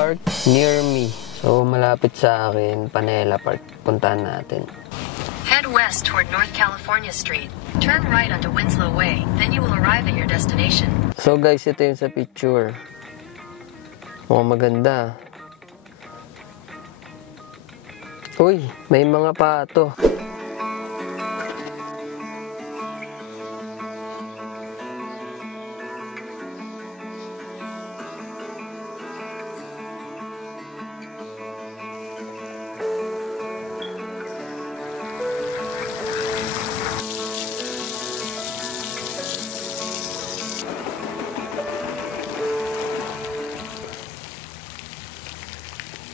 park near me. So, malapit sa akin, Panela Park. Puntahan natin. Head west toward North California Street. Turn right onto Winslow Way. Then you will arrive at your destination. So guys, ito yung sa picture. Mukhang maganda. Uy, may mga pato.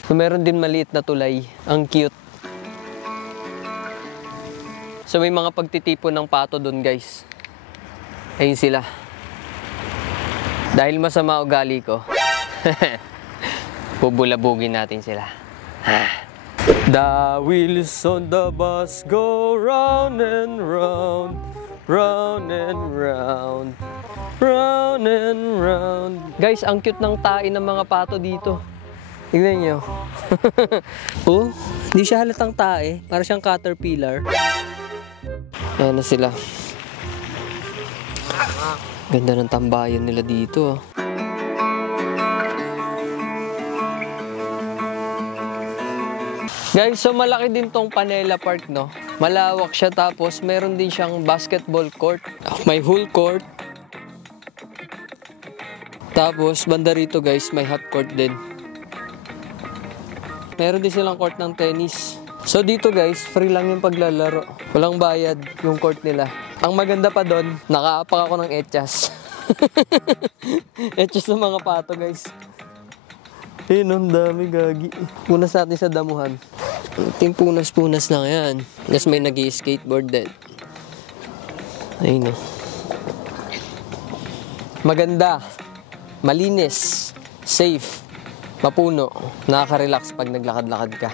So, meron din maliit na tulay. Ang cute. So, may mga pagtitipon ng pato doon, guys. Ayun sila. Dahil masama ugali ko, bubulabugin natin sila. The wheels on the bus go round and round, round and round, round and round. Guys, ang cute ng tae ng mga pato dito. Tignan nyo. Oh, hindi siya halatang tae. Para siyang caterpillar. Ayan na sila. Ganda ng tambayan nila dito. Guys, so malaki din tong Panela Park, no? Malawak siya, tapos meron din siyang basketball court. May whole court. Tapos banda rito, guys, may half court din. Meron din silang court ng tennis. So dito, guys, free lang yung paglalaro. Walang bayad yung court nila. Ang maganda pa doon, nakaapak ako ng etchas. Etchas ng mga pato, guys. Ayun, ang dami, gagi. Punas natin sa damuhan. Ting punas-punas lang yan. Tapos may nag-i-skateboard din. Ayun, oh. Maganda. Malinis. Safe. Mapuno. Nakaka-relax pag naglakad-lakad ka.